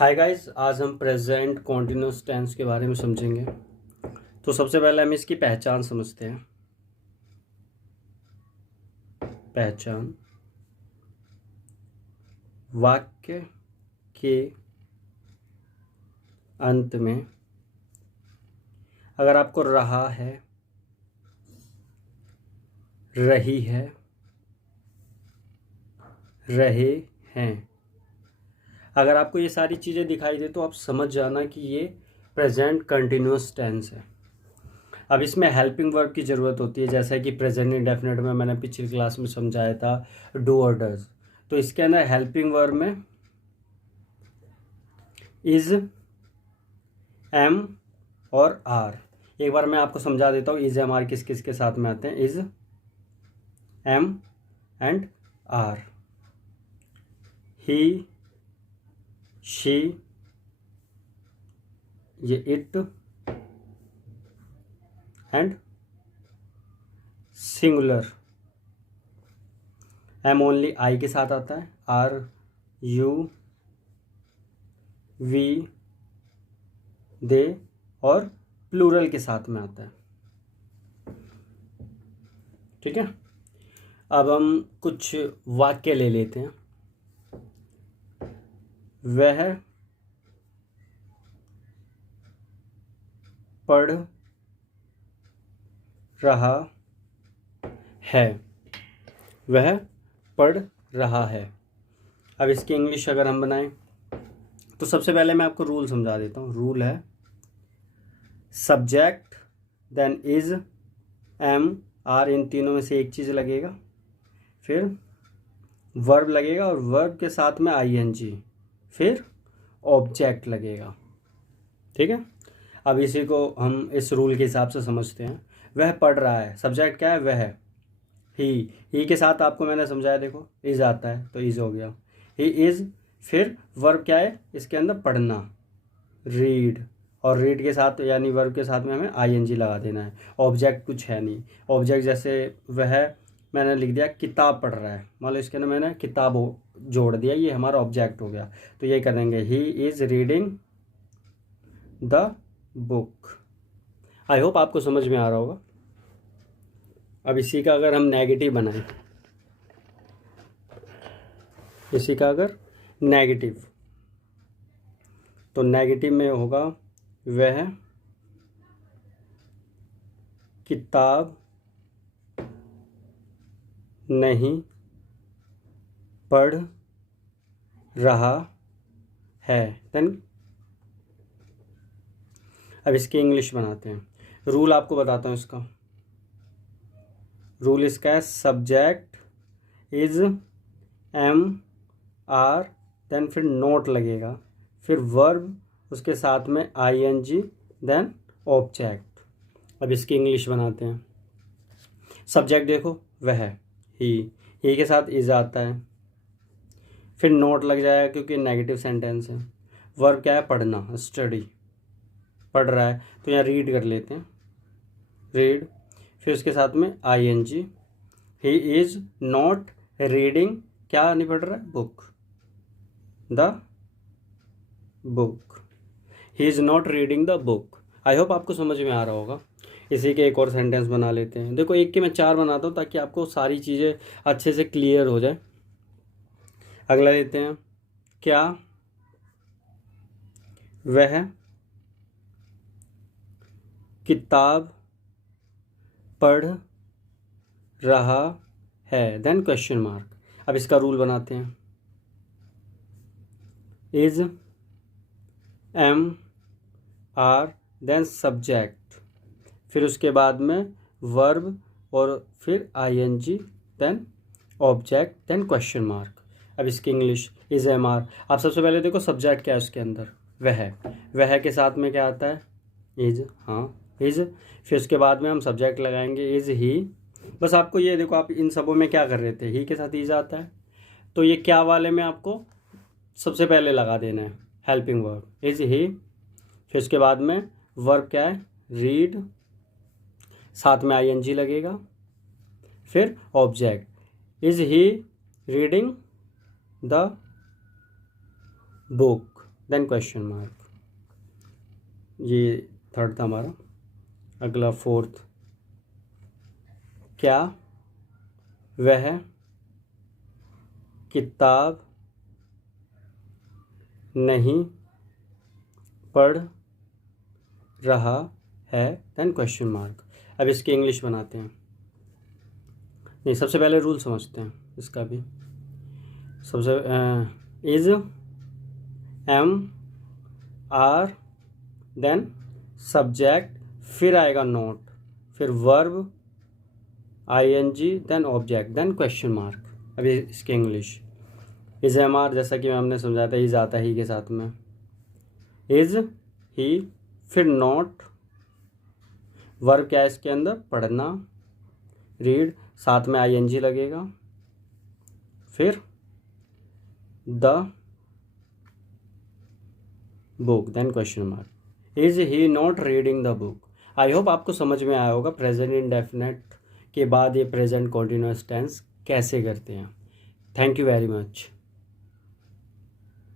Hi guys, आज हम present continuous tense के बारे में समझेंगे। तो सबसे पहले हम इसकी पहचान समझते हैं। पहचान वाक्य के अंत में अगर आपको रहा है, रही है, रहे हैं, अगर आपको ये सारी चीज़ें दिखाई दे तो आप समझ जाना कि ये प्रेजेंट कंटिन्यूस टेंस है। अब इसमें हेल्पिंग वर्ब की ज़रूरत होती है, जैसा कि प्रेजेंट इंडेफिनिट में मैंने पिछली क्लास में समझाया था, डू और डज। तो इसके अंदर हेल्पिंग वर्ब में इज, एम और आर। एक बार मैं आपको समझा देता हूँ इज एम आर किस किस के साथ में आते हैं। Is, am and are. He, she, ये it and singular. Am only I के साथ आता है। आर, यू, वी, दे और प्लूरल के साथ में आता है। ठीक है, अब हम कुछ वाक्य ले लेते हैं। वह पढ़ रहा है। वह पढ़ रहा है। अब इसकी इंग्लिश अगर हम बनाएं तो सबसे पहले मैं आपको रूल समझा देता हूँ। रूल है subject, then is, am, are, इन तीनों में से एक चीज़ लगेगा, फिर वर्ब लगेगा और वर्ब के साथ में आईएनजी, फिर ऑब्जेक्ट लगेगा। ठीक है, अब इसी को हम इस रूल के हिसाब से समझते हैं। वह पढ़ रहा है, सब्जेक्ट क्या है? वह। ही के साथ आपको मैंने समझाया, देखो इज आता है तो इज हो गया। ही इज, फिर वर्ब क्या है इसके अंदर? पढ़ना, रीड। और रीड के साथ यानी वर्ब के साथ में हमें आईएनजी लगा देना है। ऑब्जेक्ट कुछ है नहीं। ऑब्जेक्ट जैसे वह मैंने लिख दिया किताब पढ़ रहा है, मान लो इसके अंदर मैंने किताब जोड़ दिया, ये हमारा ऑब्जेक्ट हो गया। तो ये करेंगे he is reading the book. I hope आपको समझ में आ रहा होगा। अब इसी का अगर हम नेगेटिव बनाएं, इसी का अगर नेगेटिव, तो नेगेटिव में होगा वह किताब नहीं पढ़ रहा है। देन अब इसकी इंग्लिश बनाते हैं। रूल आपको बताता हूँ इसका। रूल इसका है subject is, am, are, then फिर नोट लगेगा, फिर वर्ब उसके साथ में आईएनजी, देन ऑब्जेक्ट। अब इसकी इंग्लिश बनाते हैं। सब्जेक्ट देखो वह, ही के साथ इज आता है, फिर नोट लग जाएगा क्योंकि नेगेटिव सेंटेंस है। वर्ब क्या है? पढ़ना, स्टडी, पढ़ रहा है तो यहाँ रीड कर लेते हैं, रीड। फिर उसके साथ में ING. He is not reading, क्या नहीं पढ़ रहा है? Book, the book. He is not reading the book. I hope आपको समझ में आ रहा होगा। इसी के एक और सेंटेंस बना लेते हैं। देखो एक के मैं 4 बनाता हूँ ताकि आपको सारी चीज़ें अच्छे से क्लियर हो जाए। अगला लेते हैं, क्या वह किताब पढ़ रहा है? Then question mark. अब इसका रूल बनाते हैं। Is, am, are, then subject, फिर उसके बाद में वर्ब और फिर ING, then object, then question mark. अब इसकी इंग्लिश इज, एम, आर। आप सबसे पहले देखो सब्जेक्ट क्या है उसके अंदर? वह के साथ में क्या आता है? इज, हाँ इज। फिर उसके बाद में हम सब्जेक्ट लगाएंगे इज, ही। बस आपको ये देखो, आप इन सबों में क्या कर रहे थे? ही के साथ इज आता है, तो ये क्या वाले में आपको सबसे पहले लगा देना है हेल्पिंग वर्ब इज, ही। फिर उसके बाद में वर्ब क्या है? रीड, साथ में आईएनजी लगेगा, फिर object. Is he reading the book? Then question mark. ये थर्ड था हमारा। अगला फोर्थ, क्या वह किताब नहीं पढ़ रहा है, देन क्वेश्चन मार्क। अब इसकी इंग्लिश बनाते हैं। नहीं, सबसे पहले रूल समझते हैं इसका भी। सबसे is, am, are, then subject, फिर आएगा नोट, फिर verb, ING, then object, then question mark. अभी इसकी इंग्लिश, इज एम आर, जैसा कि हमने समझाया था, इज आता ही के साथ में, इज ही, फिर नोट, वर्ब क्या है इसके अंदर, पढ़ना, रीड, साथ में आईएनजी लगेगा, फिर the book, then question mark. Is he not reading the book. I hope आपको समझ में आया होगा प्रेजेंट इंडेफिनेट के बाद ये प्रेजेंट कॉन्टिन्यूअस टेंस कैसे करते हैं। Thank you very much.